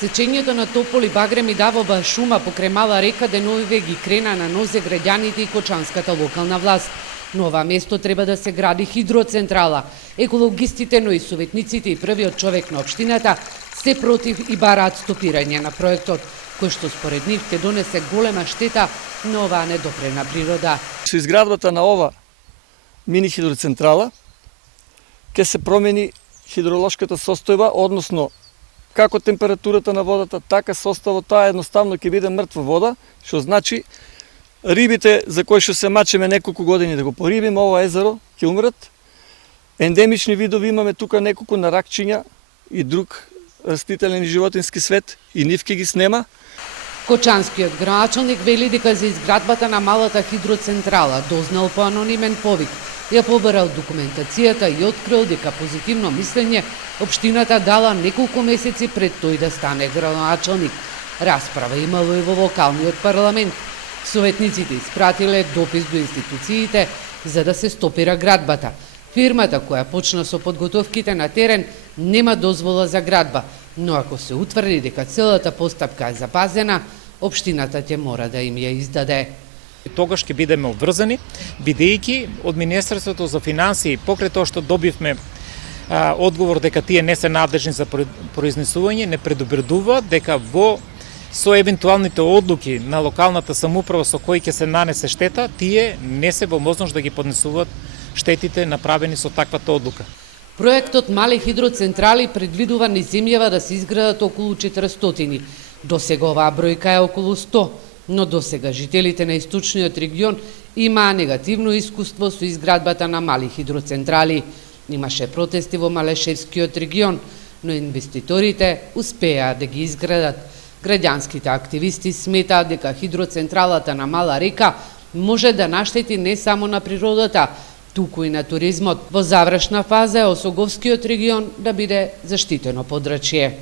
Сечењето на тополи, багрем и давоба шума покрај Мала река деновиве ги крена на нозе граѓаните и кочанската локална власт. На ова место треба да се гради хидроцентрала. Екологистите, но и советниците и првиот човек на општината се против и бараат стопирање на проектот, кој што според нив ќе донесе голема штета на оваа недопрена природа. Со изградбата на ова мини хидроцентрала ќе се промени хидролошката состојба, односно како температурата на водата, така составот, таа едноставно ќе биде мртва вода, што значи рибите за кои што се мачеме неколку години да го порибиме, ова езеро ќе умрат. Ендемични видови имаме тука неколку наракчиња и друг растителен и животински свет, и нив ќе ги снема. Кочанскиот градоначалник вели дека за изградбата на малата хидроцентрала дознал по анонимен повик, ја побарал документацијата и открил дека позитивно мислење општината дала неколку месеци пред тој да стане градоначалник. Расправа имало и во локалниот парламент. Советниците испратиле допис до институциите за да се стопира градбата. Фирмата која почна со подготовките на терен нема дозвола за градба, но ако се утврди дека целата постапка е запазена, општината ќе мора да им ја издаде. Тогаш ќе бидеме обврзани, бидејќи од Министерството за финансии, покрај тоа што добивме одговор дека тие не се надлежни за произнесување, не предупредува дека со евентуалните одлуки на локалната самоуправа со кои ќе се нанесе штета, тие не се во можност да ги поднесуваат штетите направени со таквата одлука. Проектот мали хидроцентрали предвидува низ земјава да се изградат околу 400. Досега оваа бројка е околу 100, но досега жителите на источниот регион имаа негативно искуство со изградбата на мали хидроцентрали. Имаше протести во Малешевскиот регион, но инвеститорите успеа да ги изградат. Граѓанските активисти сметаат дека хидроцентралата на Мала река може да наштети не само на природата, туку и на туризмот. Во завршна фаза е Осоговскиот регион да биде заштитено подрачје.